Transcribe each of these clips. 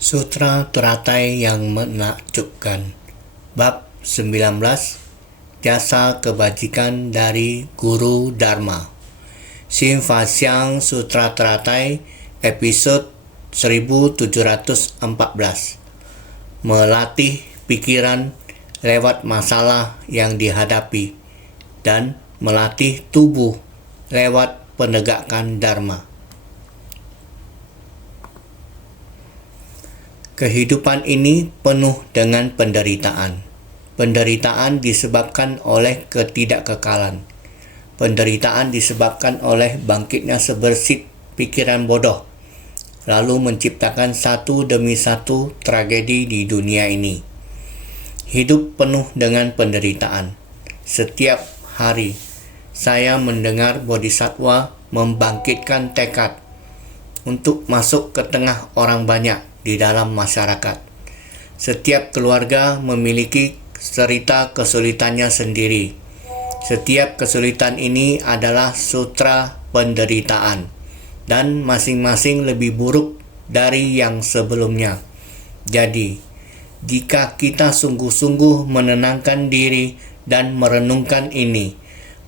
Sutra Teratai yang Menakjubkan. Bab 19. Jasa Kebajikan dari Guru Dharma. Sim Fa Siang Sutra Teratai, episode 1714. Melatih pikiran lewat masalah yang dihadapi dan melatih tubuh lewat penegakan Dharma. Kehidupan ini penuh dengan penderitaan. Penderitaan disebabkan oleh ketidakkekalan. Penderitaan disebabkan oleh bangkitnya sebersit pikiran bodoh, lalu menciptakan satu demi satu tragedi di dunia ini. Hidup penuh dengan penderitaan. Setiap hari, saya mendengar bodhisattva membangkitkan tekad untuk masuk ke tengah orang banyak di dalam masyarakat. Setiap keluarga memiliki cerita kesulitannya sendiri. Setiap kesulitan ini adalah sutra penderitaan, dan masing-masing lebih buruk dari yang sebelumnya. Jadi, jika kita sungguh-sungguh menenangkan diri dan merenungkan ini,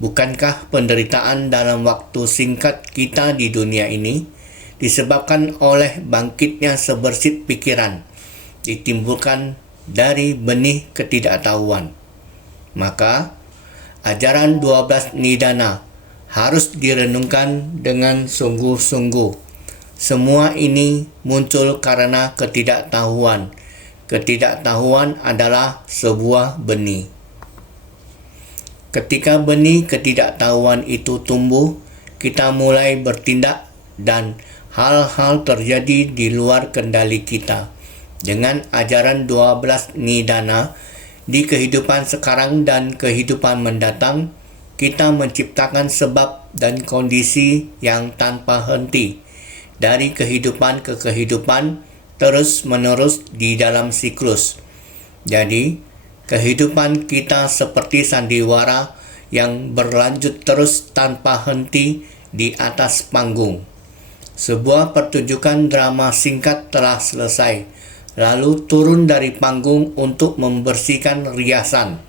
bukankah penderitaan dalam waktu singkat kita di dunia ini disebabkan oleh bangkitnya sebersit pikiran, ditimbulkan dari benih ketidaktahuan? Maka, ajaran 12 nidana harus direnungkan dengan sungguh-sungguh. Semua ini muncul karena ketidaktahuan. Ketidaktahuan adalah sebuah benih. Ketika benih ketidaktahuan itu tumbuh, kita mulai bertindak dan hal-hal terjadi di luar kendali kita. Dengan ajaran 12 nidana, di kehidupan sekarang dan kehidupan mendatang, kita menciptakan sebab dan kondisi yang tanpa henti. Dari kehidupan ke kehidupan, terus-menerus di dalam siklus. Jadi, kehidupan kita seperti sandiwara yang berlanjut terus tanpa henti di atas panggung. Sebuah pertunjukan drama singkat telah selesai, lalu turun dari panggung untuk membersihkan riasan.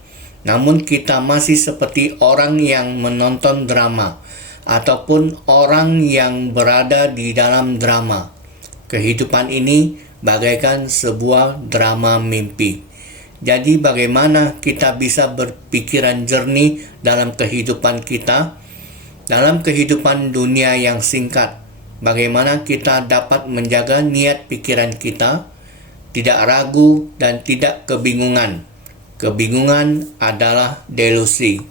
Namun kita masih seperti orang yang menonton drama, ataupun orang yang berada di dalam drama. Kehidupan ini bagaikan sebuah drama mimpi. Jadi bagaimana kita bisa berpikiran jernih dalam kehidupan kita? Dalam kehidupan dunia yang singkat, bagaimana kita dapat menjaga niat pikiran kita, tidak ragu dan tidak kebingungan. Kebingungan adalah delusi.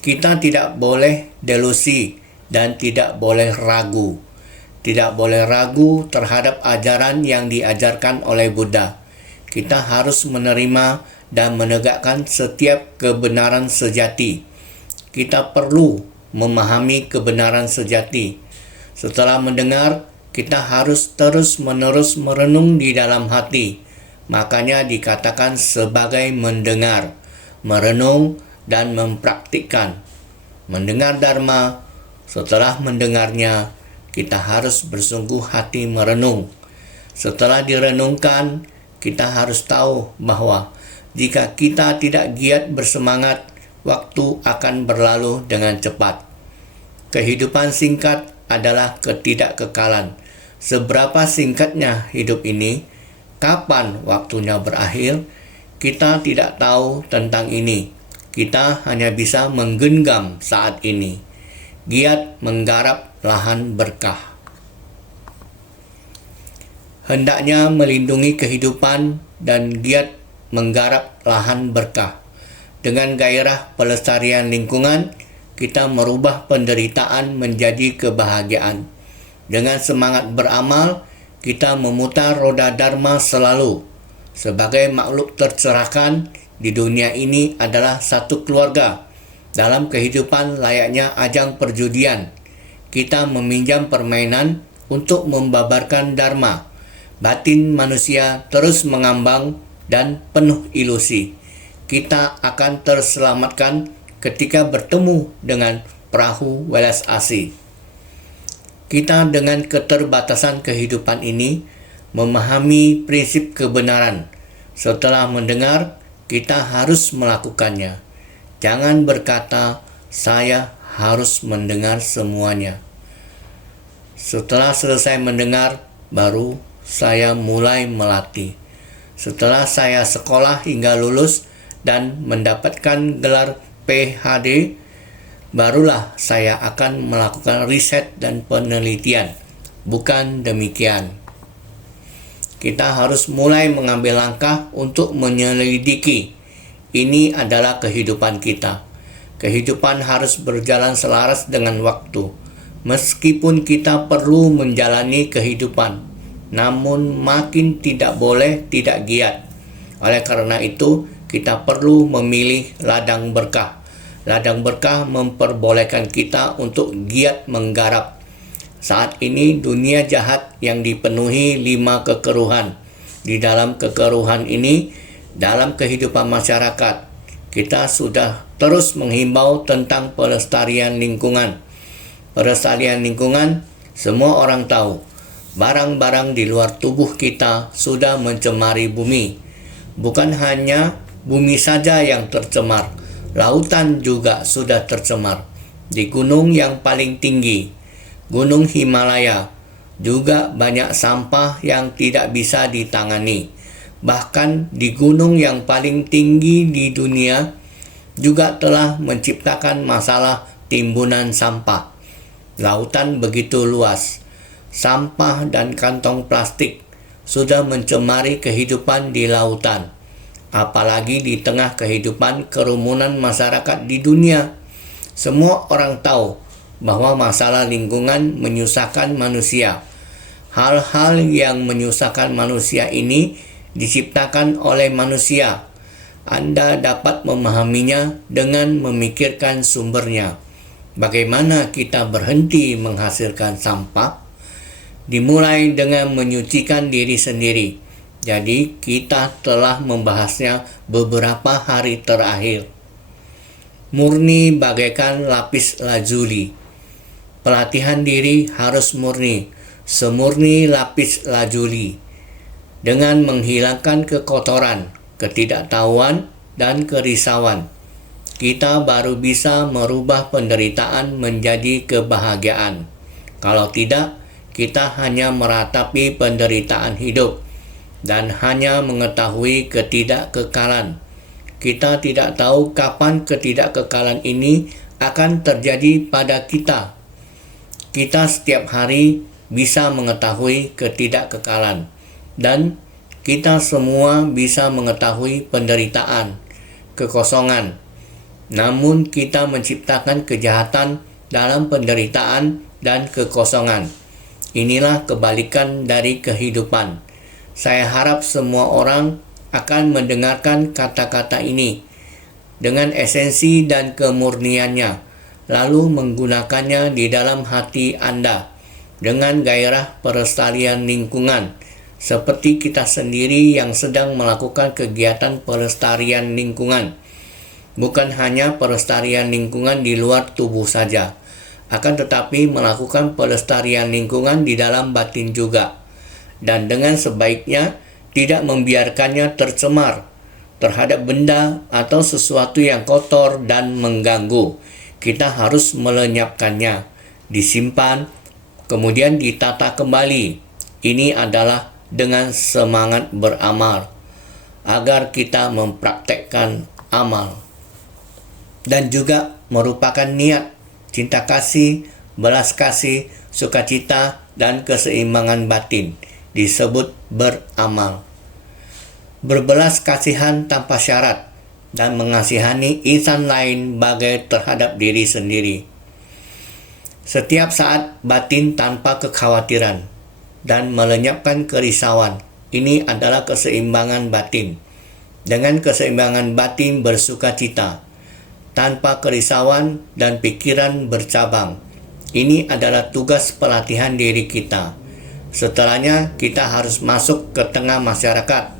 Kita tidak boleh delusi dan tidak boleh ragu. Tidak boleh ragu terhadap ajaran yang diajarkan oleh Buddha. Kita harus menerima dan menegakkan setiap kebenaran sejati. Kita perlu memahami kebenaran sejati. Setelah mendengar, kita harus terus-menerus merenung di dalam hati. Makanya dikatakan sebagai mendengar, merenung, dan mempraktikkan. Mendengar Dharma, setelah mendengarnya, kita harus bersungguh hati merenung. Setelah direnungkan, kita harus tahu bahwa jika kita tidak giat bersemangat, waktu akan berlalu dengan cepat. Kehidupan singkat adalah ketidakkekalan. Seberapa singkatnya hidup ini, kapan waktunya berakhir, kita tidak tahu tentang ini. Kita hanya bisa menggenggam saat ini. Giat menggarap lahan berkah. Hendaknya melindungi kehidupan dan giat menggarap lahan berkah. Dengan gairah pelestarian lingkungan, kita merubah penderitaan menjadi kebahagiaan. Dengan semangat beramal, kita memutar roda Dharma selalu. Sebagai makhluk tercerahkan, di dunia ini adalah satu keluarga. Dalam kehidupan layaknya ajang perjudian, kita meminjam permainan untuk membabarkan Dharma. Batin manusia terus mengambang dan penuh ilusi. Kita akan terselamatkan ketika bertemu dengan perahu welas asih. Kita dengan keterbatasan kehidupan ini memahami prinsip kebenaran. Setelah mendengar, kita harus melakukannya. Jangan berkata, "Saya harus mendengar semuanya." Setelah selesai mendengar, baru saya mulai melatih. Setelah saya sekolah hingga lulus dan mendapatkan gelar PhD, barulah saya akan melakukan riset dan penelitian. Bukan demikian. Kita harus mulai mengambil langkah untuk menyelidiki. Ini adalah kehidupan kita. Kehidupan harus berjalan selaras dengan waktu. Meskipun kita perlu menjalani kehidupan, namun makin tidak boleh tidak giat. Oleh karena itu, kita perlu memilih ladang berkah. Ladang berkah memperbolehkan kita untuk giat menggarap. Saat ini dunia jahat yang dipenuhi 5 kekeruhan. Di dalam kekeruhan ini, dalam kehidupan masyarakat, kita sudah terus menghimbau tentang pelestarian lingkungan. Pelestarian lingkungan, semua orang tahu, barang-barang di luar tubuh kita sudah mencemari bumi. Bukan hanya bumi saja yang tercemar, lautan juga sudah tercemar. Di gunung yang paling tinggi, Gunung Himalaya, juga banyak sampah yang tidak bisa ditangani. Bahkan di gunung yang paling tinggi di dunia juga telah menciptakan masalah timbunan sampah. Lautan begitu luas. Sampah dan kantong plastik sudah mencemari kehidupan di lautan. Apalagi di tengah kehidupan kerumunan masyarakat di dunia. Semua orang tahu bahwa masalah lingkungan menyusahkan manusia. Hal-hal yang menyusahkan manusia ini diciptakan oleh manusia. Anda dapat memahaminya dengan memikirkan sumbernya. Bagaimana kita berhenti menghasilkan sampah? Dimulai dengan menyucikan diri sendiri. Jadi kita telah membahasnya beberapa hari terakhir. Murni bagaikan lapis lazuli. Pelatihan diri harus murni, semurni lapis lazuli, dengan menghilangkan kekotoran, ketidaktahuan, dan kerisauan. Kita baru bisa merubah penderitaan menjadi kebahagiaan. Kalau tidak, kita hanya meratapi penderitaan hidup dan hanya mengetahui ketidakkekalan. Kita tidak tahu kapan ketidakkekalan ini akan terjadi pada kita. Kita setiap hari bisa mengetahui ketidakkekalan, dan kita semua bisa mengetahui penderitaan, kekosongan. Namun kita menciptakan kejahatan dalam penderitaan dan kekosongan. Inilah kebalikan dari kehidupan. Saya harap semua orang akan mendengarkan kata-kata ini dengan esensi dan kemurniannya, lalu menggunakannya di dalam hati Anda dengan gairah pelestarian lingkungan, seperti kita sendiri yang sedang melakukan kegiatan pelestarian lingkungan. Bukan hanya pelestarian lingkungan di luar tubuh saja, akan tetapi melakukan pelestarian lingkungan di dalam batin juga, dan dengan sebaiknya tidak membiarkannya tercemar terhadap benda atau sesuatu yang kotor dan mengganggu. Kita harus melenyapkannya, disimpan, kemudian ditata kembali. Ini adalah dengan semangat beramal, agar kita mempraktekkan amal. Dan juga merupakan niat, cinta kasih, belas kasih, sukacita, dan keseimbangan batin, disebut beramal. Berbelas kasihan tanpa syarat, dan mengasihani insan lain bagai terhadap diri sendiri. Setiap saat batin tanpa kekhawatiran dan melenyapkan kerisauan. Ini adalah keseimbangan batin. Dengan keseimbangan batin bersukacita, tanpa kerisauan dan pikiran bercabang. Ini adalah tugas pelatihan diri kita. Setelahnya kita harus masuk ke tengah masyarakat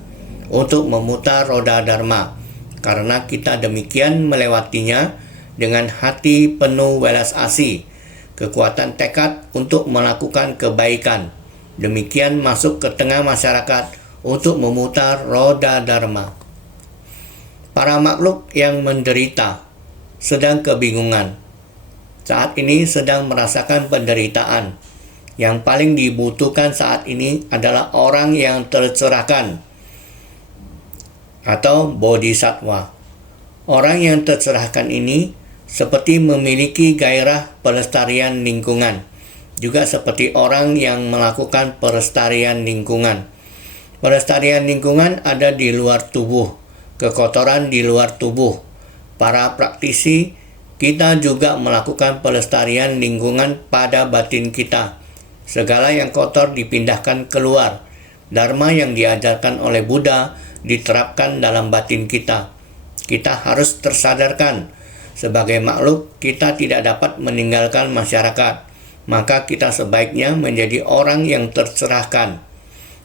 untuk memutar roda dharma. Karena kita demikian melewatinya dengan hati penuh welas asih, kekuatan tekad untuk melakukan kebaikan, demikian masuk ke tengah masyarakat untuk memutar roda dharma. Para makhluk yang menderita sedang kebingungan. Saat ini sedang merasakan penderitaan. Yang paling dibutuhkan saat ini adalah orang yang tercerahkan atau bodhisattva. Orang yang tercerahkan ini seperti memiliki gairah pelestarian lingkungan, juga seperti orang yang melakukan pelestarian lingkungan. Pelestarian lingkungan ada di luar tubuh, kekotoran di luar tubuh. Para praktisi kita juga melakukan pelestarian lingkungan pada batin kita. Segala yang kotor dipindahkan keluar. Dharma yang diajarkan oleh Buddha diterapkan dalam batin kita. Kita harus tersadarkan. Sebagai makhluk, kita tidak dapat meninggalkan masyarakat. Maka kita sebaiknya menjadi orang yang tercerahkan.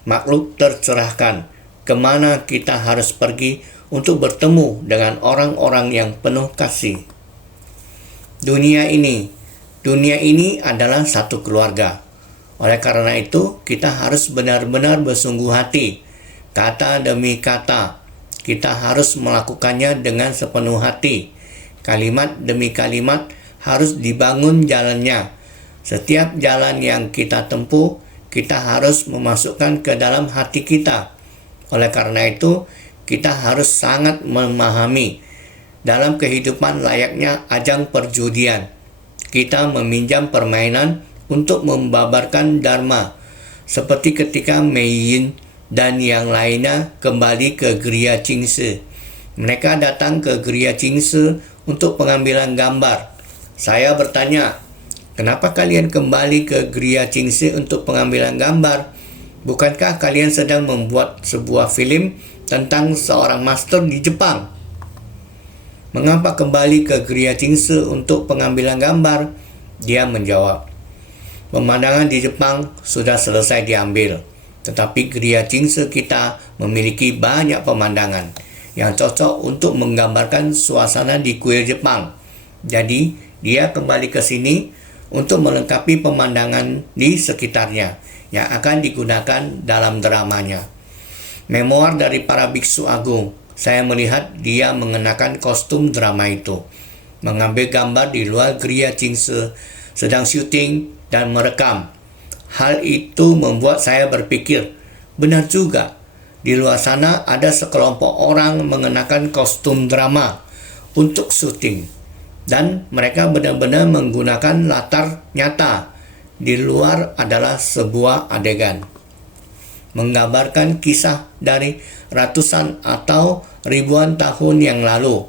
Makhluk tercerahkan. Kemana kita harus pergi untuk bertemu dengan orang-orang yang penuh kasih. Dunia ini adalah satu keluarga. Oleh karena itu, kita harus benar-benar bersungguh hati. Kata demi kata, kita harus melakukannya dengan sepenuh hati. Kalimat demi kalimat harus dibangun jalannya. Setiap jalan yang kita tempuh, kita harus memasukkan ke dalam hati kita. Oleh karena itu, kita harus sangat memahami dalam kehidupan layaknya ajang perjudian. Kita meminjam permainan untuk membabarkan dharma, seperti ketika Mei Yin dan yang lainnya kembali ke Gria Qingshi. Mereka datang ke Gria Qingshi untuk pengambilan gambar. Saya bertanya, kenapa kalian kembali ke Gria Qingshi untuk pengambilan gambar? Bukankah kalian sedang membuat sebuah film tentang seorang master di Jepang? Mengapa kembali ke Gria Qingshi untuk pengambilan gambar? Dia menjawab, pemandangan di Jepang sudah selesai diambil, tetapi Gria Qingshi kita memiliki banyak pemandangan yang cocok untuk menggambarkan suasana di kuil Jepang. Jadi, dia kembali ke sini untuk melengkapi pemandangan di sekitarnya yang akan digunakan dalam dramanya. Memoir dari para biksu agung, saya melihat dia mengenakan kostum drama itu, mengambil gambar di luar Gria Qingshi, sedang syuting dan merekam. Hal itu membuat saya berpikir, benar juga, di luar sana ada sekelompok orang mengenakan kostum drama untuk syuting. Dan mereka benar-benar menggunakan latar nyata. Di luar adalah sebuah adegan, menggambarkan kisah dari ratusan atau ribuan tahun yang lalu.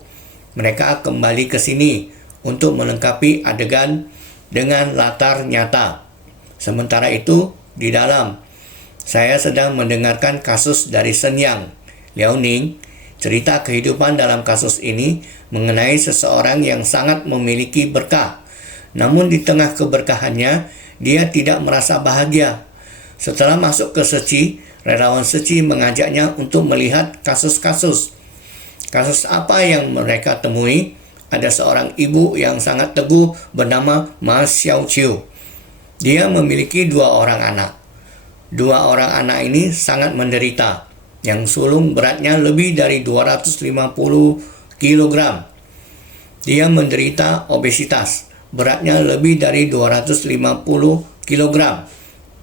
Mereka kembali ke sini untuk melengkapi adegan dengan latar nyata. Sementara itu, di dalam, saya sedang mendengarkan kasus dari Shenyang, Liaoning. Cerita kehidupan dalam kasus ini mengenai seseorang yang sangat memiliki berkah. Namun di tengah keberkahannya, dia tidak merasa bahagia. Setelah masuk ke Seci, relawan Seci mengajaknya untuk melihat kasus-kasus. Kasus apa yang mereka temui? Ada seorang ibu yang sangat teguh bernama Ma Xiaoqiu. Dia memiliki 2 orang anak. 2 orang anak ini sangat menderita. Yang sulung beratnya lebih dari 250 kg. Dia menderita obesitas. Beratnya lebih dari 250 kg.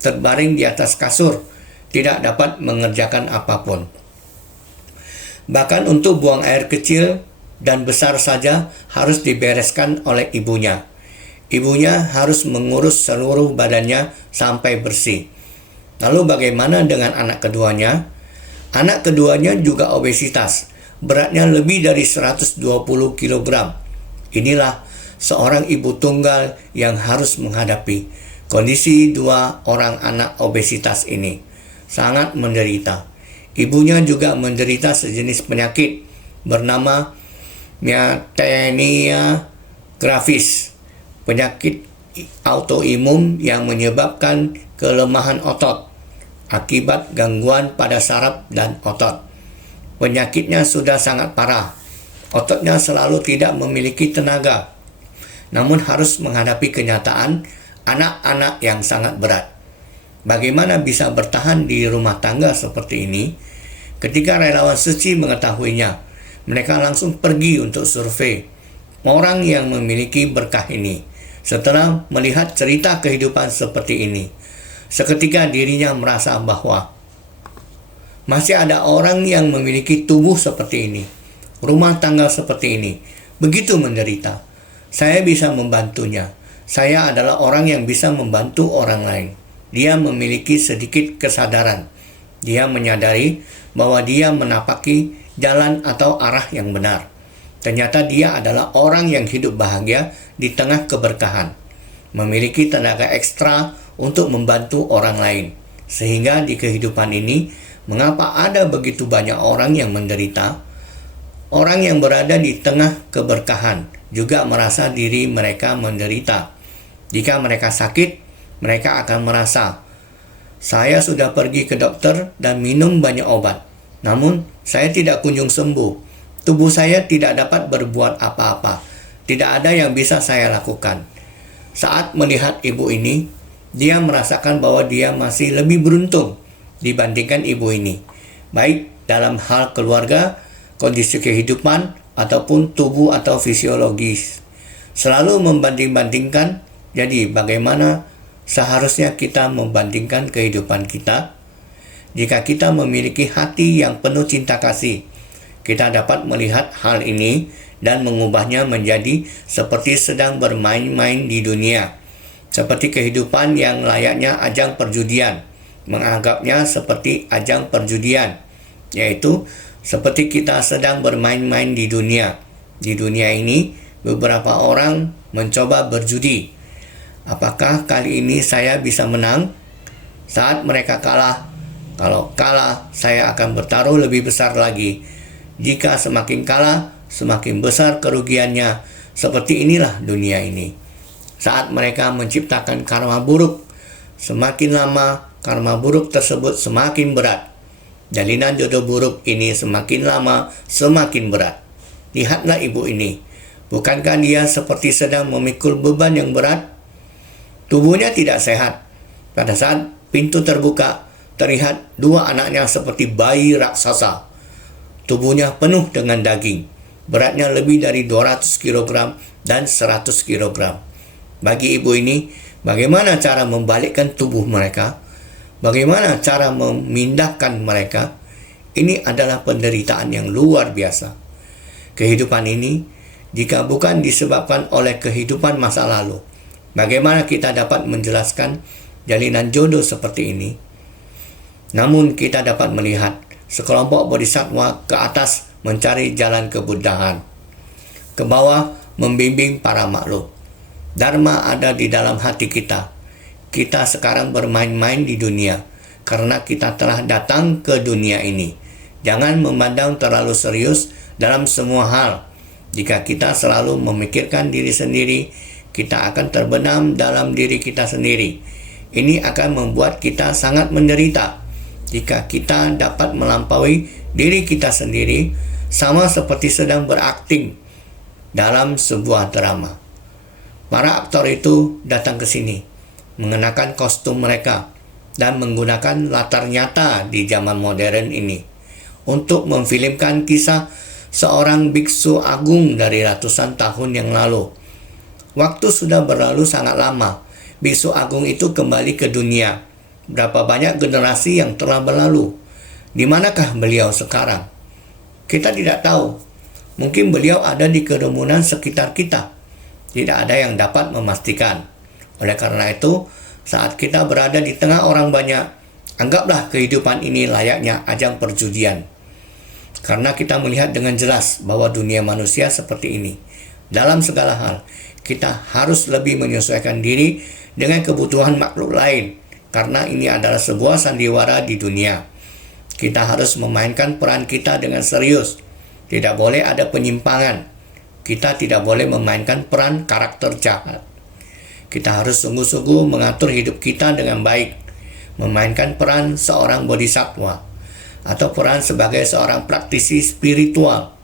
Terbaring di atas kasur. Tidak dapat mengerjakan apapun. Bahkan untuk buang air kecil dan besar saja harus dibereskan oleh ibunya. Ibunya harus mengurus seluruh badannya sampai bersih. Lalu bagaimana dengan anak keduanya? Anak keduanya juga obesitas. Beratnya lebih dari 120 kg. Inilah seorang ibu tunggal yang harus menghadapi kondisi 2 orang anak obesitas ini. Sangat menderita. Ibunya juga menderita sejenis penyakit bernama myasthenia gravis, penyakit autoimun yang menyebabkan kelemahan otot akibat gangguan pada saraf dan otot. Penyakitnya sudah sangat parah. Ototnya selalu tidak memiliki tenaga, namun harus menghadapi kenyataan anak-anak yang sangat berat. Bagaimana bisa bertahan di rumah tangga seperti ini? Ketika relawan suci mengetahuinya, mereka langsung pergi untuk survei orang yang memiliki berkah ini. Setelah melihat cerita kehidupan seperti ini, seketika dirinya merasa bahwa masih ada orang yang memiliki tubuh seperti ini, rumah tangga seperti ini, begitu menderita. Saya bisa membantunya. Saya adalah orang yang bisa membantu orang lain. Dia memiliki sedikit kesadaran. Dia menyadari bahwa dia menapaki jalan atau arah yang benar. Ternyata dia adalah orang yang hidup bahagia di tengah keberkahan, memiliki tenaga ekstra untuk membantu orang lain. Sehingga di kehidupan ini, mengapa ada begitu banyak orang yang menderita? Orang yang berada di tengah keberkahan juga merasa diri mereka menderita. Jika mereka sakit, mereka akan merasa, saya sudah pergi ke dokter dan minum banyak obat, namun saya tidak kunjung sembuh. Tubuh saya tidak dapat berbuat apa-apa. Tidak ada yang bisa saya lakukan. Saat melihat ibu ini, dia merasakan bahwa dia masih lebih beruntung dibandingkan ibu ini, baik dalam hal keluarga, kondisi kehidupan, ataupun tubuh atau fisiologis. Selalu membanding-bandingkan. Jadi bagaimana seharusnya kita membandingkan kehidupan kita? Jika kita memiliki hati yang penuh cinta kasih, kita dapat melihat hal ini dan mengubahnya menjadi seperti sedang bermain-main di dunia, seperti kehidupan yang layaknya ajang perjudian, menganggapnya seperti ajang perjudian, yaitu seperti kita sedang bermain-main di dunia. Di dunia ini, beberapa orang mencoba berjudi. Apakah kali ini saya bisa menang? Saat mereka kalah, kalau kalah, saya akan bertaruh lebih besar lagi. Jika semakin kalah, semakin besar kerugiannya. Seperti inilah dunia ini. Saat mereka menciptakan karma buruk, semakin lama karma buruk tersebut semakin berat. Jalinan jodoh buruk ini semakin lama semakin berat. Lihatlah ibu ini. Bukankah dia seperti sedang memikul beban yang berat? Tubuhnya tidak sehat. Pada saat pintu terbuka, terlihat dua anaknya seperti bayi raksasa. Tubuhnya penuh dengan daging. Beratnya lebih dari 200 kg dan 100 kg. Bagi ibu ini, bagaimana cara membalikkan tubuh mereka? Bagaimana cara memindahkan mereka? Ini adalah penderitaan yang luar biasa. Kehidupan ini, jika bukan disebabkan oleh kehidupan masa lalu, bagaimana kita dapat menjelaskan jalinan jodoh seperti ini? Namun kita dapat melihat sekelompok bodhisattva ke atas mencari jalan kebuddhaan, ke bawah membimbing para makhluk. Dharma ada di dalam hati kita. Kita sekarang bermain-main di dunia karena kita telah datang ke dunia ini. Jangan memandang terlalu serius dalam semua hal. Jika kita selalu memikirkan diri sendiri, kita akan terbenam dalam diri kita sendiri. Ini akan membuat kita sangat menderita. Jika kita dapat melampaui diri kita sendiri, sama seperti sedang berakting dalam sebuah drama. Para aktor itu datang ke sini, mengenakan kostum mereka, dan menggunakan latar nyata di zaman modern ini untuk memfilmkan kisah seorang biksu agung dari ratusan tahun yang lalu. Waktu sudah berlalu sangat lama. Biksu agung itu kembali ke dunia. Berapa banyak generasi yang telah berlalu? Di manakah beliau sekarang? Kita tidak tahu. Mungkin beliau ada di kerumunan sekitar kita. Tidak ada yang dapat memastikan. Oleh karena itu, saat kita berada di tengah orang banyak, anggaplah kehidupan ini layaknya ajang perjudian. Karena kita melihat dengan jelas bahwa dunia manusia seperti ini. Dalam segala hal, kita harus lebih menyesuaikan diri dengan kebutuhan makhluk lain. Karena ini adalah sebuah sandiwara di dunia. Kita harus memainkan peran kita dengan serius. Tidak boleh ada penyimpangan. Kita tidak boleh memainkan peran karakter jahat. Kita harus sungguh-sungguh mengatur hidup kita dengan baik. Memainkan peran seorang bodhisattva atau peran sebagai seorang praktisi spiritual.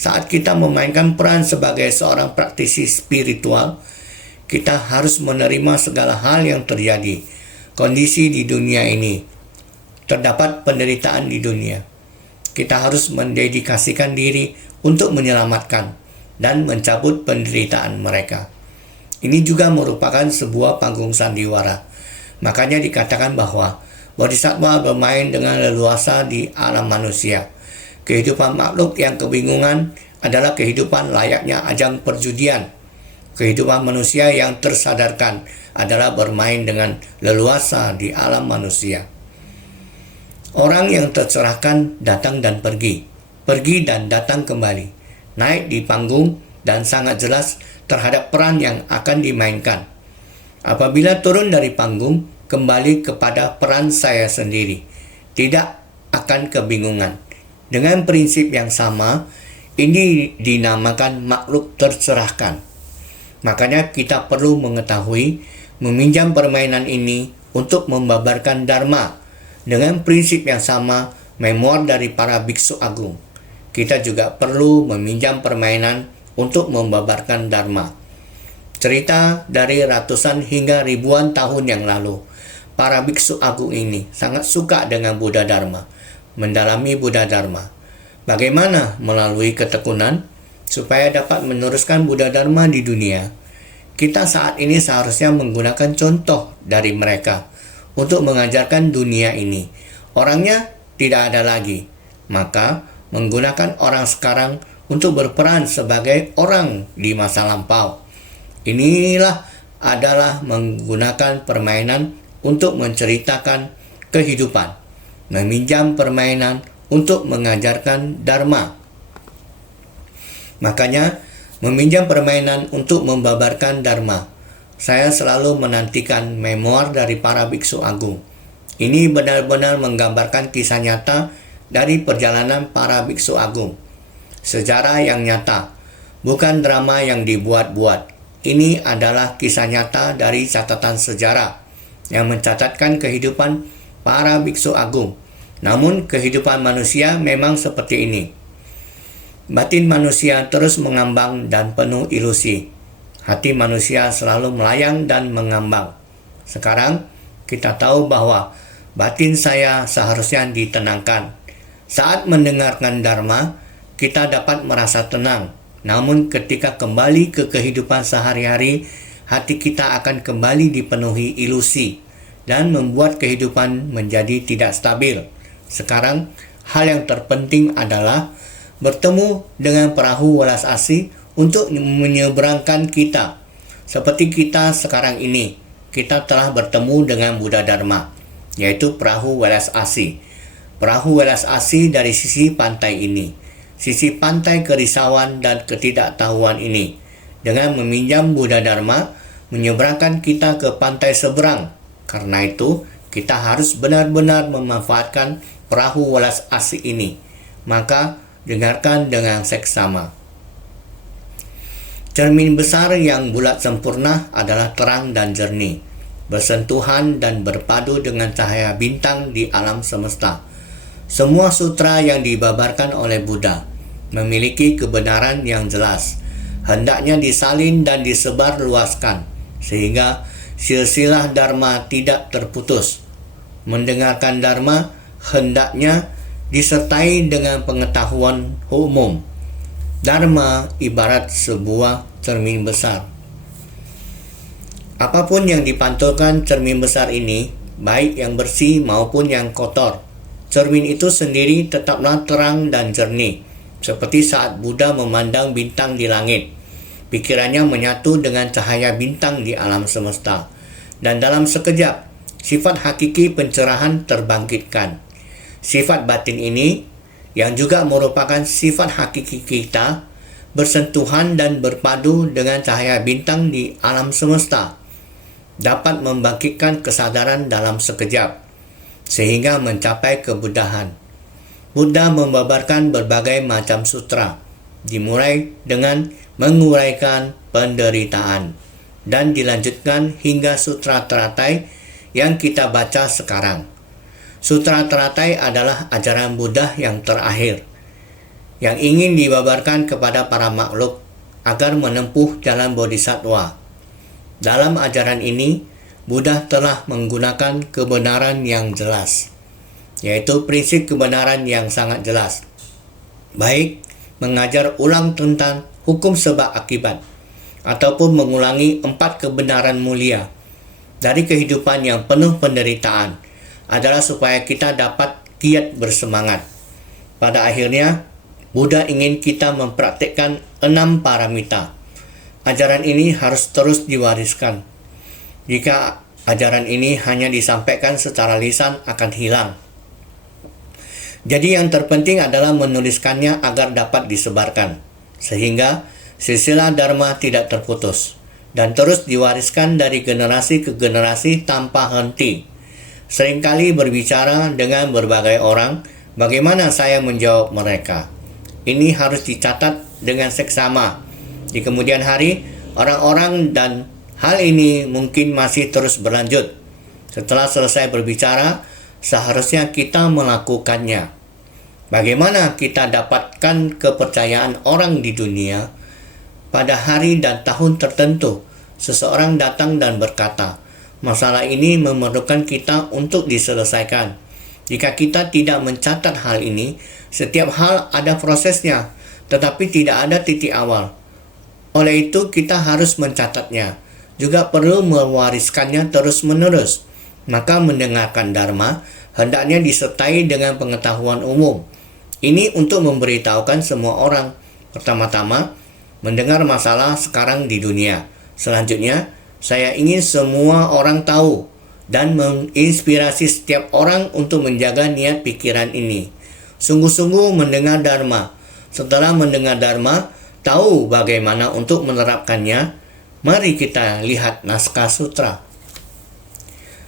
Saat kita memainkan peran sebagai seorang praktisi spiritual, kita harus menerima segala hal yang terjadi. kondisi di dunia ini. Terdapat penderitaan di dunia. Kita harus mendedikasikan diri untuk menyelamatkan dan mencabut penderitaan mereka. Ini juga merupakan sebuah panggung sandiwara. Makanya dikatakan bahwa Bodhisattva bermain dengan leluasa di alam manusia. Kehidupan makhluk yang kebingungan adalah kehidupan layaknya ajang perjudian. Kehidupan manusia yang tersadarkan adalah bermain dengan leluasa di alam manusia. Orang yang tercerahkan datang dan pergi dan datang kembali, naik di panggung dan sangat jelas terhadap peran yang akan dimainkan. Apabila turun dari panggung, kembali kepada peran saya sendiri, tidak akan kebingungan. Dengan prinsip yang sama, ini dinamakan makhluk tercerahkan. Makanya kita perlu mengetahui, meminjam permainan ini untuk membabarkan Dharma. Dengan prinsip yang sama, memoir dari para biksu agung. Kita juga perlu meminjam permainan untuk membabarkan Dharma. Cerita dari ratusan hingga ribuan tahun yang lalu, para biksu agung ini sangat suka dengan Buddha Dharma, mendalami Buddha Dharma. Bagaimana melalui ketekunan supaya dapat meneruskan Buddha Dharma di dunia? Kita saat ini seharusnya menggunakan contoh dari mereka untuk mengajarkan dunia ini. Orangnya tidak ada lagi, maka menggunakan orang sekarang untuk berperan sebagai orang di masa lampau. Inilah adalah menggunakan permainan untuk menceritakan kehidupan, meminjam permainan untuk mengajarkan Dharma. Makanya, meminjam permainan untuk membabarkan Dharma. Saya selalu menantikan memoir dari para biksu agung. Ini benar-benar menggambarkan kisah nyata dari perjalanan para biksu agung. Sejarah yang nyata, bukan drama yang dibuat-buat. Ini adalah kisah nyata dari catatan sejarah yang mencatatkan kehidupan para biksu agung. Namun kehidupan manusia memang seperti ini. Batin manusia terus mengambang dan penuh ilusi. Hati manusia selalu melayang dan mengambang. Sekarang kita tahu bahwa batin saya seharusnya ditenangkan. Saat mendengarkan Dharma, kita dapat merasa tenang. Namun ketika kembali ke kehidupan sehari-hari, hati kita akan kembali dipenuhi ilusi dan membuat kehidupan menjadi tidak stabil. Sekarang, hal yang terpenting adalah bertemu dengan perahu welas asih untuk menyeberangkan kita. Seperti kita sekarang ini, kita telah bertemu dengan Buddha Dharma, yaitu perahu welas asih. Perahu welas asih dari sisi pantai ini, sisi pantai kerisauan dan ketidaktahuan ini. Dengan meminjam Buddha Dharma, menyeberangkan kita ke pantai seberang. Karena itu, kita harus benar-benar memanfaatkan perahu welas asih ini. Maka, dengarkan dengan seksama. Cermin besar yang bulat sempurna adalah terang dan jernih, bersentuhan dan berpadu dengan cahaya bintang di alam semesta. Semua sutra yang dibabarkan oleh Buddha memiliki kebenaran yang jelas. Hendaknya disalin dan disebar luaskan, sehingga silsilah Dharma tidak terputus. Mendengarkan Dharma hendaknya disertai dengan pengetahuan umum. Dharma ibarat sebuah cermin besar. Apapun yang dipantulkan cermin besar ini, baik yang bersih maupun yang kotor, cermin itu sendiri tetaplah terang dan jernih. Seperti saat Buddha memandang bintang di langit, pikirannya menyatu dengan cahaya bintang di alam semesta. Dan dalam sekejap, sifat hakiki pencerahan terbangkitkan. Sifat batin ini, yang juga merupakan sifat hakiki kita, bersentuhan dan berpadu dengan cahaya bintang di alam semesta, dapat membangkitkan kesadaran dalam sekejap, sehingga mencapai kebuddhaan. Buddha membabarkan berbagai macam sutra, dimulai dengan menguraikan penderitaan, dan dilanjutkan hingga sutra teratai yang kita baca sekarang. Sutra teratai adalah ajaran Buddha yang terakhir, yang ingin dibabarkan kepada para makhluk agar menempuh jalan bodhisattva. Dalam ajaran ini, Buddha telah menggunakan kebenaran yang jelas, yaitu prinsip kebenaran yang sangat jelas. Baik mengajar ulang tentang hukum sebab akibat, ataupun mengulangi 4 kebenaran mulia dari kehidupan yang penuh penderitaan adalah supaya kita dapat giat bersemangat. Pada akhirnya, Buddha ingin kita mempraktikkan 6 paramita. Ajaran ini harus terus diwariskan. Jika ajaran ini hanya disampaikan secara lisan akan hilang. Jadi yang terpenting adalah menuliskannya agar dapat disebarkan, sehingga silsilah Dharma tidak terputus dan terus diwariskan dari generasi ke generasi tanpa henti. Seringkali berbicara dengan berbagai orang, bagaimana saya menjawab mereka? Ini harus dicatat dengan seksama. Di kemudian hari, orang-orang dan hal ini mungkin masih terus berlanjut. Setelah selesai berbicara, seharusnya kita melakukannya. Bagaimana kita dapatkan kepercayaan orang di dunia? Pada hari dan tahun tertentu, seseorang datang dan berkata, masalah ini memerlukan kita untuk diselesaikan. Jika kita tidak mencatat hal ini, setiap hal ada prosesnya, tetapi tidak ada titik awal. Oleh itu, kita harus mencatatnya. Juga perlu mewariskannya terus-menerus. Maka mendengarkan Dharma hendaknya disertai dengan pengetahuan umum. Ini untuk memberitahukan semua orang. Pertama-tama, mendengar masalah sekarang di dunia. Selanjutnya, saya ingin semua orang tahu dan menginspirasi setiap orang untuk menjaga niat pikiran ini. Sungguh-sungguh mendengar Dharma. Setelah mendengar Dharma, tahu bagaimana untuk menerapkannya. Mari kita lihat naskah sutra.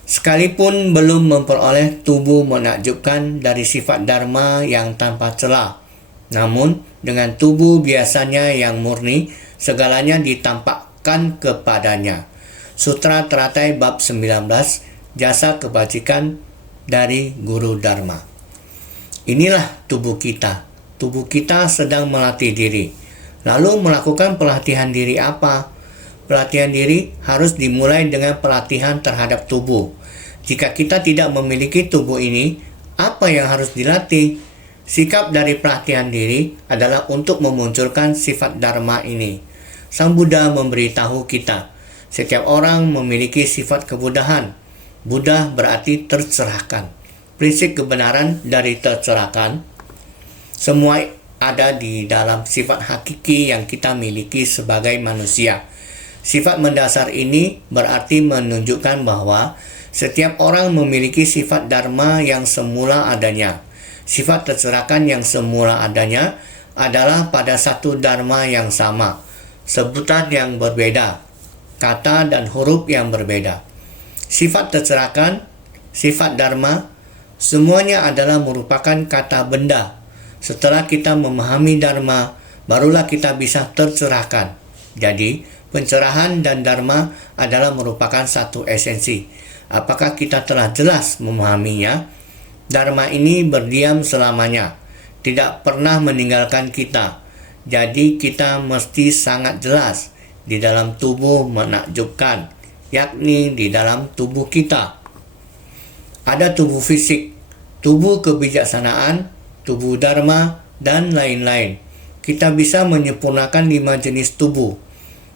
Sekalipun belum memperoleh tubuh menakjubkan dari sifat Dharma yang tanpa celah, namun dengan tubuh biasanya yang murni, segalanya ditampakkan kepadanya. Sutra Teratai bab 19, Jasa Kebajikan dari Guru Dharma. Inilah tubuh kita. Tubuh kita sedang melatih diri. Lalu melakukan pelatihan diri apa? Pelatihan diri harus dimulai dengan pelatihan terhadap tubuh. Jika kita tidak memiliki tubuh ini, apa yang harus dilatih? Sikap dari pelatihan diri adalah untuk memunculkan sifat Dharma ini. Sang Buddha memberitahu kita, setiap orang memiliki sifat kebudahan. Buddha berarti tercerahkan. Prinsip kebenaran dari tercerahkan, semua ada di dalam sifat hakiki yang kita miliki sebagai manusia. Sifat mendasar ini berarti menunjukkan bahwa setiap orang memiliki sifat Dharma yang semula adanya. Sifat tercerahkan yang semula adanya adalah pada satu Dharma yang sama, sebutan yang berbeda, kata dan huruf yang berbeda. Sifat tercerahkan, sifat Dharma, semuanya adalah merupakan kata benda. Setelah kita memahami Dharma, barulah kita bisa tercerahkan. Jadi, pencerahan dan Dharma adalah merupakan satu esensi. Apakah kita telah jelas memahaminya? Dharma ini berdiam selamanya, tidak pernah meninggalkan kita. Jadi kita mesti sangat jelas di dalam tubuh menakjubkan, yakni di dalam tubuh kita. Ada tubuh fisik, tubuh kebijaksanaan, tubuh Dharma, dan lain-lain. Kita bisa menyempurnakan 5 jenis tubuh.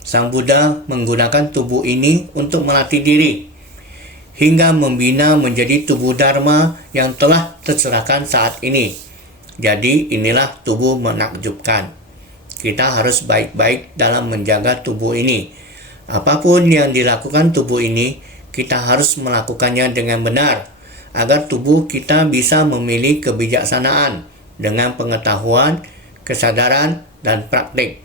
Sang Buddha menggunakan tubuh ini untuk melatih diri, hingga membina menjadi tubuh Dharma yang telah tercerahkan saat ini. Jadi inilah tubuh menakjubkan. Kita harus baik-baik dalam menjaga tubuh ini. Apapun yang dilakukan tubuh ini, kita harus melakukannya dengan benar, agar tubuh kita bisa memilih kebijaksanaan dengan pengetahuan, kesadaran, dan praktik.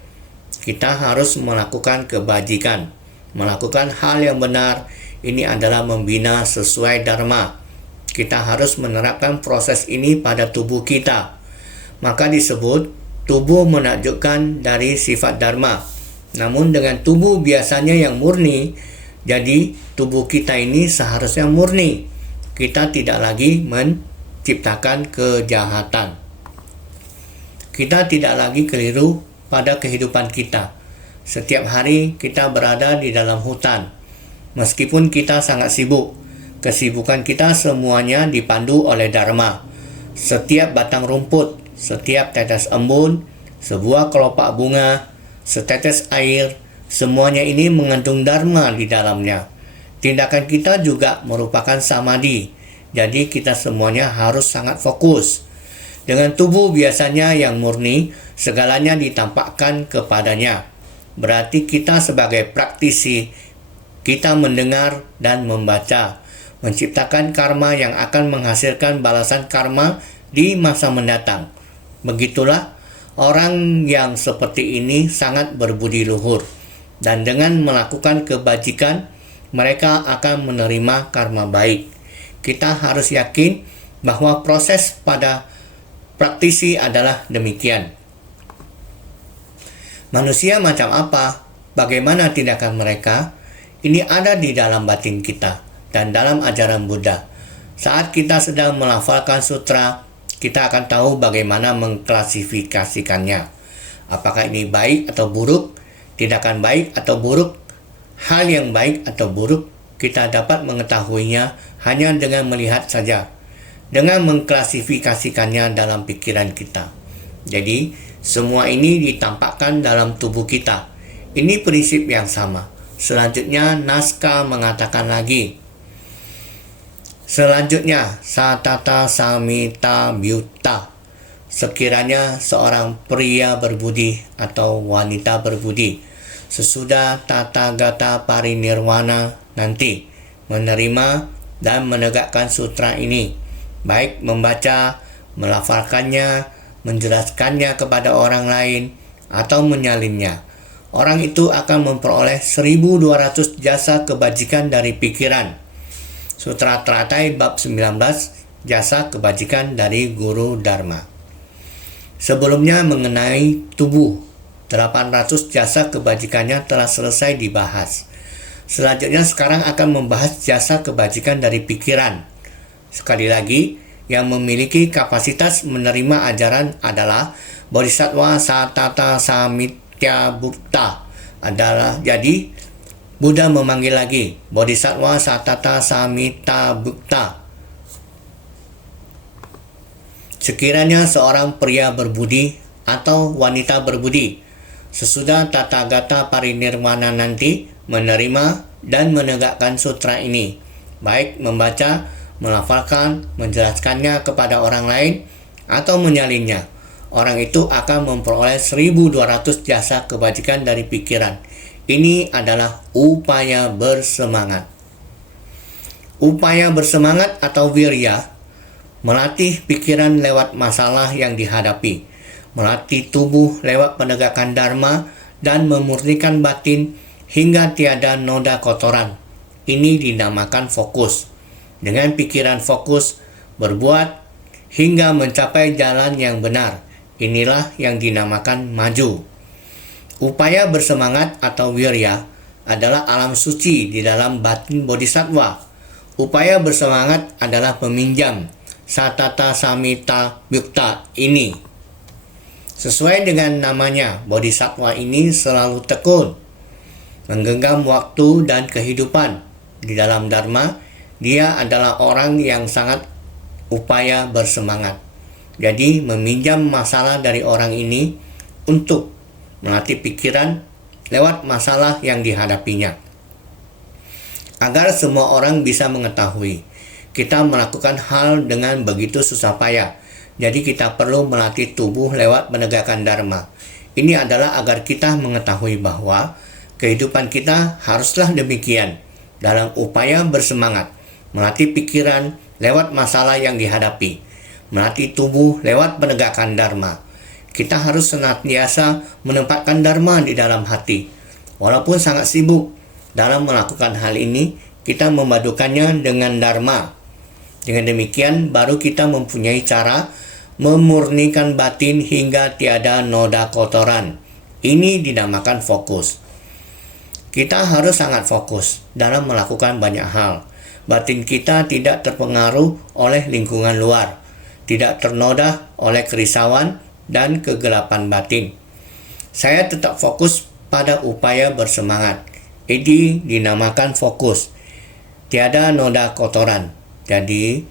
Kita harus melakukan kebajikan, melakukan hal yang benar. Ini adalah membina sesuai Dharma. Kita harus menerapkan proses ini pada tubuh kita. Maka disebut tubuh menakjubkan dari sifat Dharma. Namun dengan tubuh biasanya yang murni, jadi tubuh kita ini seharusnya murni. Kita tidak lagi menciptakan kejahatan. Kita tidak lagi keliru pada kehidupan kita. Setiap hari kita berada di dalam hutan. Meskipun kita sangat sibuk, kesibukan kita semuanya dipandu oleh Dharma. Setiap batang rumput, setiap tetes embun, sebuah kelopak bunga, setetes air, semuanya ini mengandung Dharma di dalamnya. Tindakan kita juga merupakan samadhi, jadi kita semuanya harus sangat fokus. Dengan tubuh biasanya yang murni, segalanya ditampakkan kepadanya. Berarti kita sebagai praktisi, kita mendengar dan membaca, menciptakan karma yang akan menghasilkan balasan karma di masa mendatang. Begitulah orang yang seperti ini sangat berbudi luhur, dan dengan melakukan kebajikan, mereka akan menerima karma baik. Kita harus yakin bahwa proses pada praktisi adalah demikian. Manusia macam apa? Bagaimana tindakan mereka? Ini ada di dalam batin kita dan dalam ajaran Buddha. Saat kita sedang melafalkan sutra, kita akan tahu bagaimana mengklasifikasikannya. Apakah ini baik atau buruk, tindakan baik atau buruk, hal yang baik atau buruk, kita dapat mengetahuinya hanya dengan melihat saja, dengan mengklasifikasikannya dalam pikiran kita. Jadi, semua ini ditampakkan dalam tubuh kita. Ini prinsip yang sama. Selanjutnya, naskah mengatakan lagi. Selanjutnya, satata samita byutta. Sekiranya seorang pria berbudi atau wanita berbudi, sesudah Tathagata parinirwana nanti, menerima dan menegakkan sutra ini, baik membaca, melafalkannya, menjelaskannya kepada orang lain, atau menyalinnya. Orang itu akan memperoleh 1200 jasa kebajikan dari pikiran. Sutra Teratai bab 19, jasa kebajikan dari Guru Dharma. Sebelumnya mengenai tubuh, 800 jasa kebajikannya telah selesai dibahas. Selanjutnya sekarang akan membahas jasa kebajikan dari pikiran. Sekali lagi, yang memiliki kapasitas menerima ajaran adalah Bodhisattva Satata Samitya Bhutta adalah. Jadi Buddha memanggil lagi Bodhisattva Satata Samita Bhutta. Sekiranya seorang pria berbudi atau wanita berbudi, sesudah Tathagata parinirvana nanti, menerima dan menegakkan sutra ini, baik membaca, melafalkan, menjelaskannya kepada orang lain, atau menyalinnya. Orang itu akan memperoleh 1200 jasa kebajikan dari pikiran. Ini adalah upaya bersemangat. Upaya bersemangat atau wirya, melatih pikiran lewat masalah yang dihadapi, melatih tubuh lewat penegakan dharma, dan memurnikan batin hingga tiada noda kotoran. Ini dinamakan fokus. Dengan pikiran fokus, berbuat hingga mencapai jalan yang benar. Inilah yang dinamakan maju. Upaya bersemangat atau wirya adalah alam suci di dalam batin bodhisattva. Upaya bersemangat adalah meminjam satata samita bhutta ini. Sesuai dengan namanya, bodhisattva ini selalu tekun, menggenggam waktu dan kehidupan di dalam dharma. Dia adalah orang yang sangat upaya bersemangat. Jadi meminjam masalah dari orang ini untuk melatih pikiran lewat masalah yang dihadapinya. Agar semua orang bisa mengetahui, kita melakukan hal dengan begitu susah payah. Jadi kita perlu melatih tubuh lewat menegakkan dharma. Ini adalah agar kita mengetahui bahwa kehidupan kita haruslah demikian, dalam upaya bersemangat, melatih pikiran lewat masalah yang dihadapi, melatih tubuh lewat penegakan dharma. Kita harus senantiasa menempatkan dharma di dalam hati. Walaupun sangat sibuk dalam melakukan hal ini, kita memadukannya dengan dharma. Dengan demikian, baru kita mempunyai cara memurnikan batin hingga tiada noda kotoran. Ini dinamakan fokus. Kita harus sangat fokus dalam melakukan banyak hal. Batin kita tidak terpengaruh oleh lingkungan luar, tidak ternoda oleh kerisauan dan kegelapan batin. Saya tetap fokus pada upaya bersemangat. ini dinamakan fokus. Tiada noda kotoran. Jadi,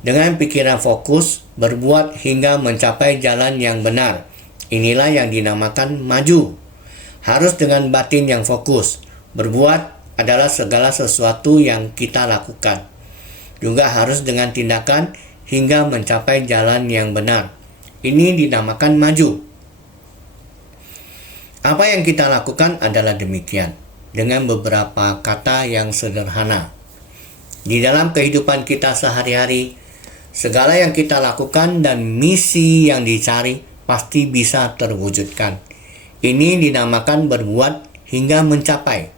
dengan pikiran fokus, berbuat hingga mencapai jalan yang benar. Inilah yang dinamakan maju. Harus dengan batin yang fokus. Berbuat adalah segala sesuatu yang kita lakukan. Juga harus dengan tindakan hingga mencapai jalan yang benar. Ini dinamakan maju. Apa yang kita lakukan adalah demikian, dengan beberapa kata yang sederhana. Di dalam kehidupan kita sehari-hari, segala yang kita lakukan dan misi yang dicari pasti bisa terwujudkan. Ini dinamakan berbuat hingga mencapai.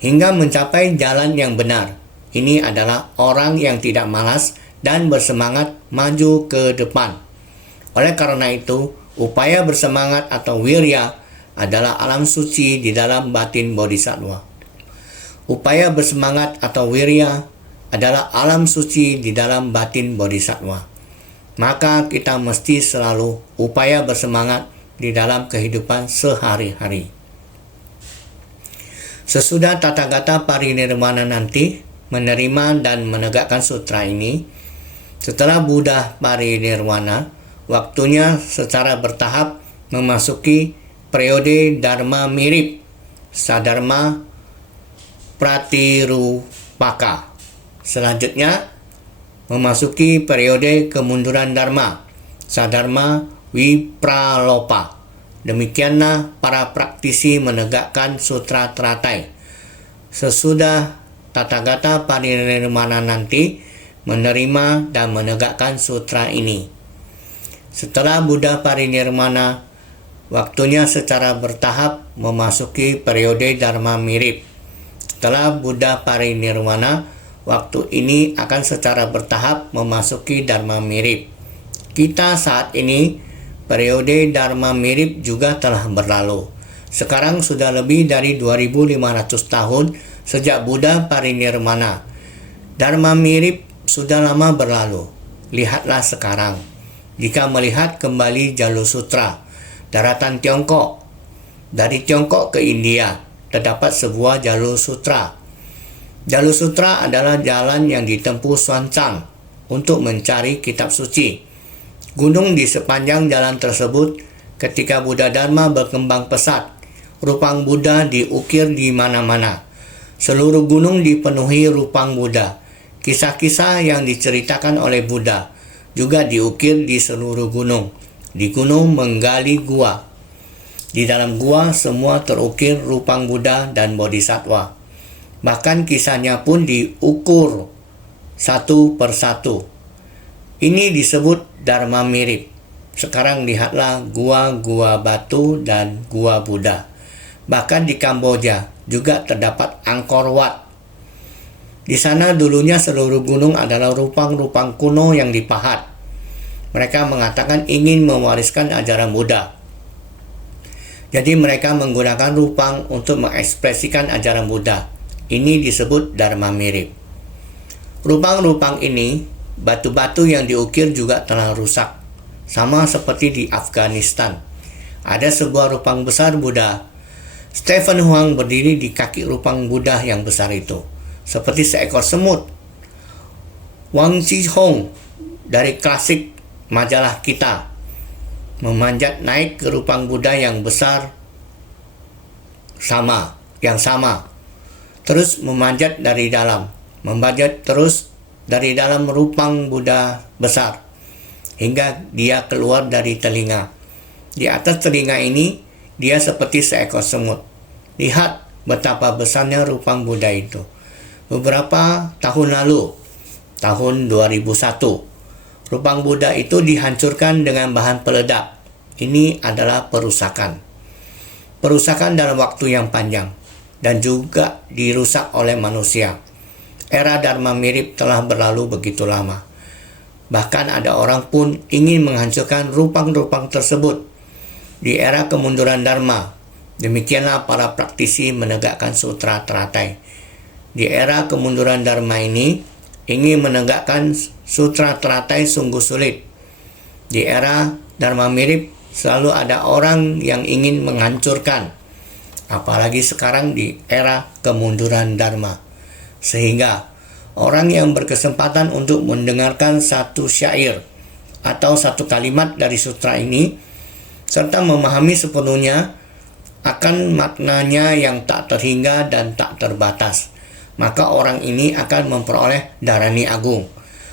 Hingga mencapai jalan yang benar. Ini adalah orang yang tidak malas dan bersemangat maju ke depan. Oleh karena itu, upaya bersemangat atau wirya adalah alam suci di dalam batin bodhisattva. Upaya bersemangat atau wirya adalah alam suci di dalam batin bodhisattva. Maka kita mesti selalu upaya bersemangat di dalam kehidupan sehari-hari. Sesudah Tathagata parinirvana nanti menerima dan menegakkan sutra ini, setelah Buddha parinirvana, waktunya secara bertahap memasuki periode dharma mirip, sadharma pratirupaka. Selanjutnya memasuki periode kemunduran dharma, sadharma vipralopa. Demikianlah para praktisi menegakkan sutra teratai. Sesudah Tathagata parinirvana nanti menerima dan menegakkan sutra ini. Setelah Buddha parinirvana, waktunya secara bertahap memasuki periode dharma mirip. Setelah Buddha parinirvana, waktu ini akan secara bertahap memasuki dharma mirip. Kita saat ini, periode dharma mirip juga telah berlalu. Sekarang sudah lebih dari 2500 tahun sejak Buddha parinirvana. Dharma mirip sudah lama berlalu. Lihatlah sekarang. Jika melihat kembali jalur sutra, daratan Tiongkok. Dari Tiongkok ke India, terdapat sebuah jalur sutra. Jalur sutra adalah jalan yang ditempuh Xuanzang untuk mencari kitab suci. Gunung di sepanjang jalan tersebut, ketika Buddha Dharma berkembang pesat, rupang Buddha diukir di mana-mana. Seluruh gunung dipenuhi rupang Buddha. Kisah-kisah yang diceritakan oleh Buddha juga diukir di seluruh gunung. Di gunung menggali gua. Di dalam gua semua terukir rupang Buddha dan Bodhisattva. Bahkan kisahnya pun diukur satu persatu. Ini disebut Dharma mirip. Sekarang lihatlah gua-gua batu dan gua Buddha. Bahkan di Kamboja juga terdapat Angkor Wat. Di sana dulunya seluruh gunung adalah rupang-rupang kuno yang dipahat. Mereka mengatakan ingin mewariskan ajaran Buddha. Jadi mereka menggunakan rupang untuk mengekspresikan ajaran Buddha. Ini disebut Dharma mirip. Rupang-rupang ini, batu-batu yang diukir juga telah rusak. Sama seperti di Afghanistan. Ada sebuah rupang besar Buddha. Stephen Huang berdiri di kaki rupang Buddha yang besar itu, seperti seekor semut. Wang Zhihong dari klasik majalah kita memanjat naik ke rupang Buddha yang besar sama, terus memanjat dari dalam, memanjat terus dari dalam rupang Buddha besar hingga dia keluar dari telinga. Di atas telinga ini dia seperti seekor semut. Lihat betapa besarnya rupang Buddha itu. Beberapa tahun lalu, tahun 2001, rupang Buddha itu dihancurkan dengan bahan peledak. Ini adalah perusakan. Perusakan dalam waktu yang panjang dan juga dirusak oleh manusia. Era Dharma mirip telah berlalu begitu lama. Bahkan ada orang pun ingin menghancurkan rupang-rupang tersebut. Di era kemunduran Dharma, demikianlah para praktisi menegakkan sutra teratai. Di era kemunduran Dharma ini, ingin menegakkan sutra teratai sungguh sulit. Di era Dharma mirip, selalu ada orang yang ingin menghancurkan apalagi sekarang di era kemunduran Dharma. Sehingga orang yang berkesempatan untuk mendengarkan satu syair atau satu kalimat dari sutra ini serta memahami sepenuhnya akan maknanya yang tak terhingga dan tak terbatas, maka orang ini akan memperoleh Dharani Agung.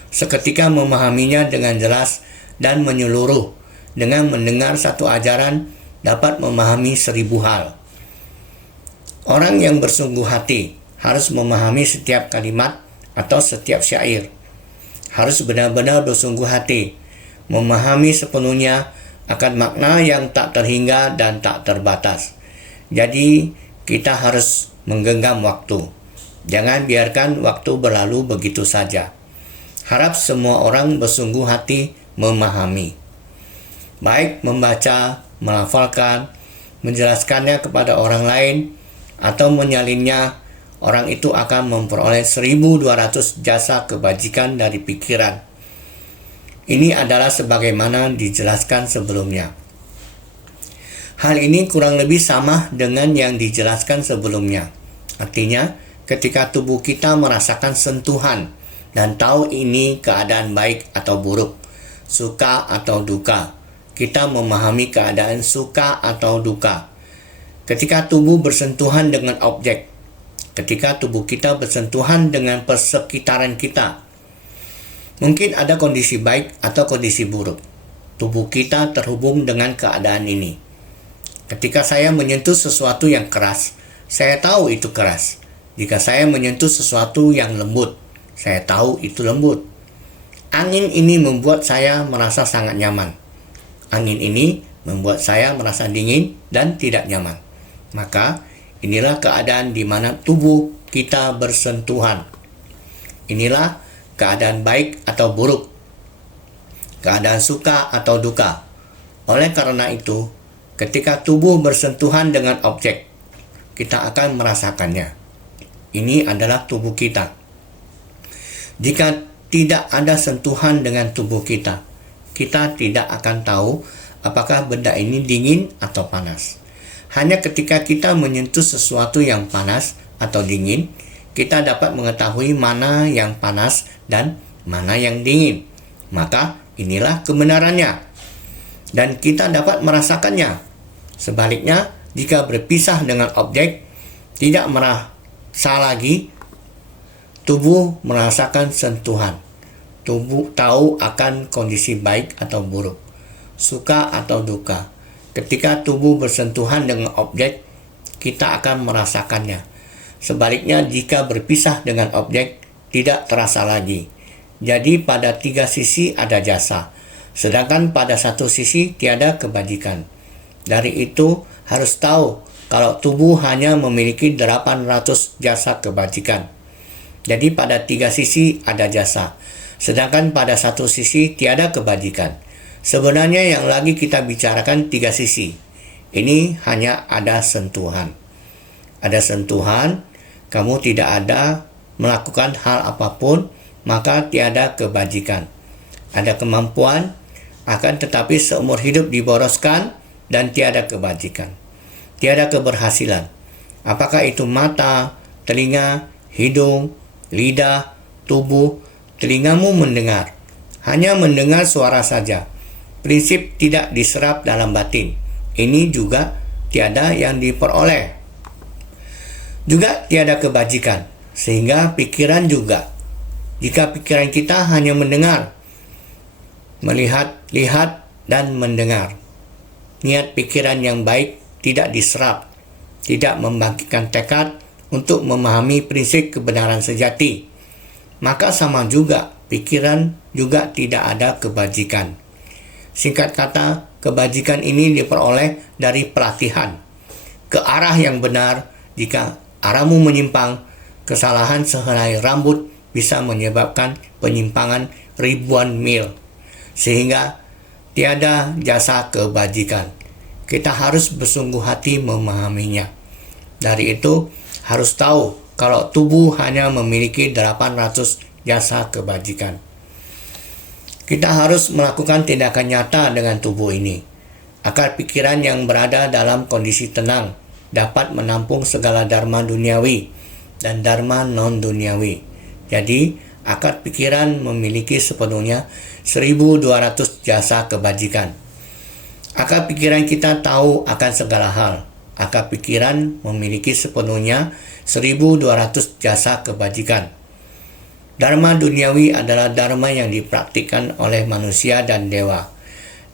Seketika memahaminya dengan jelas dan menyeluruh. Dengan mendengar satu ajaran dapat memahami 1000 hal. Orang yang bersungguh hati harus memahami setiap kalimat atau setiap syair. Harus benar-benar bersungguh hati, memahami sepenuhnya akan makna yang tak terhingga dan tak terbatas. Jadi kita harus menggenggam waktu. Jangan biarkan waktu berlalu begitu saja. Harap semua orang bersungguh hati memahami. Baik membaca, melafalkan, menjelaskannya kepada orang lain, atau menyalinnya, orang itu akan memperoleh 1200 jasa kebajikan dari pikiran. Ini adalah sebagaimana dijelaskan sebelumnya. Hal ini kurang lebih sama dengan yang dijelaskan sebelumnya. Artinya, ketika tubuh kita merasakan sentuhan dan tahu ini keadaan baik atau buruk, suka atau duka, kita memahami keadaan suka atau duka. Ketika tubuh bersentuhan dengan objek, ketika tubuh kita bersentuhan dengan persekitaran kita, mungkin ada kondisi baik atau kondisi buruk. Tubuh kita terhubung dengan keadaan ini. Ketika saya menyentuh sesuatu yang keras, saya tahu itu keras. Jika saya menyentuh sesuatu yang lembut, saya tahu itu lembut. Angin ini membuat saya merasa sangat nyaman. Angin ini membuat saya merasa dingin dan tidak nyaman. Maka inilah keadaan di mana tubuh kita bersentuhan. Inilah keadaan baik atau buruk, keadaan suka atau duka. Oleh karena itu, ketika tubuh bersentuhan dengan objek, kita akan merasakannya. Ini adalah tubuh kita. Jika tidak ada sentuhan dengan tubuh kita, kita tidak akan tahu apakah benda ini dingin atau panas. Hanya ketika kita menyentuh sesuatu yang panas atau dingin, kita dapat mengetahui mana yang panas dan mana yang dingin. Maka inilah kebenarannya. Dan kita dapat merasakannya. Sebaliknya, jika berpisah dengan objek, tidak merasa lagi, tubuh merasakan sentuhan. Tubuh tahu akan kondisi baik atau buruk, suka atau duka. Ketika tubuh bersentuhan dengan objek, kita akan merasakannya. Sebaliknya, jika berpisah dengan objek, tidak terasa lagi. Jadi pada 3 sisi ada jasa, sedangkan pada satu sisi tiada kebajikan. Dari itu harus tahu kalau tubuh hanya memiliki 800 jasa kebajikan. Jadi pada 3 sisi ada jasa, sedangkan pada satu sisi tiada kebajikan. Sebenarnya yang lagi kita bicarakan 3 sisi. Ini hanya ada sentuhan. Ada sentuhan, kamu tidak ada melakukan hal apapun, maka tiada kebajikan. Ada kemampuan, akan tetapi seumur hidup diboroskan dan tiada kebajikan. Tiada keberhasilan. Apakah itu mata, telinga, hidung, lidah, tubuh, telingamu mendengar. Hanya mendengar suara saja. Prinsip tidak diserap dalam batin. Ini juga tiada yang diperoleh. Juga tiada kebajikan. Sehingga pikiran juga. Jika pikiran kita hanya mendengar, melihat, lihat, dan mendengar. Niat pikiran yang baik tidak diserap. Tidak membangkitkan tekad untuk memahami prinsip kebenaran sejati. Maka sama juga, pikiran juga tidak ada kebajikan. Singkat kata, kebajikan ini diperoleh dari pelatihan ke arah yang benar. Jika arahmu menyimpang, kesalahan sehelai rambut bisa menyebabkan penyimpangan ribuan mil, sehingga tiada jasa kebajikan. Kita harus bersungguh hati memahaminya. Dari itu, harus tahu kalau tubuh hanya memiliki 800 jasa kebajikan. Kita harus melakukan tindakan nyata dengan tubuh ini, agar pikiran yang berada dalam kondisi tenang dapat menampung segala dharma duniawi dan dharma non-duniawi. Jadi, akal pikiran memiliki sepenuhnya 1200 jasa kebajikan. Akal pikiran kita tahu akan segala hal. Akal pikiran memiliki sepenuhnya 1200 jasa kebajikan. Dharma duniawi adalah dharma yang dipraktikkan oleh manusia dan dewa.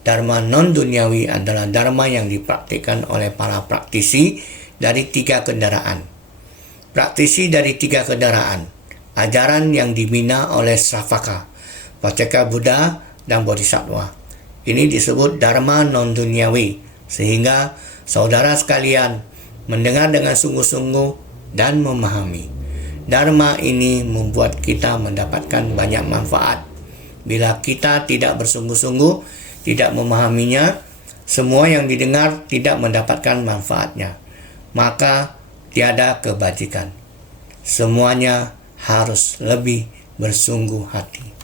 Dharma non-duniawi adalah dharma yang dipraktikkan oleh para praktisi dari 3 kendaraan. Praktisi dari 3 kendaraan, ajaran yang dibina oleh Sravaka, Paceka Buddha, dan Bodhisattva. Ini disebut dharma non-duniawi, sehingga saudara sekalian mendengar dengan sungguh-sungguh dan memahami. Dharma ini membuat kita mendapatkan banyak manfaat. Bila kita tidak bersungguh-sungguh, tidak memahaminya, semua yang didengar tidak mendapatkan manfaatnya. Maka tiada kebajikan. Semuanya harus lebih bersungguh hati.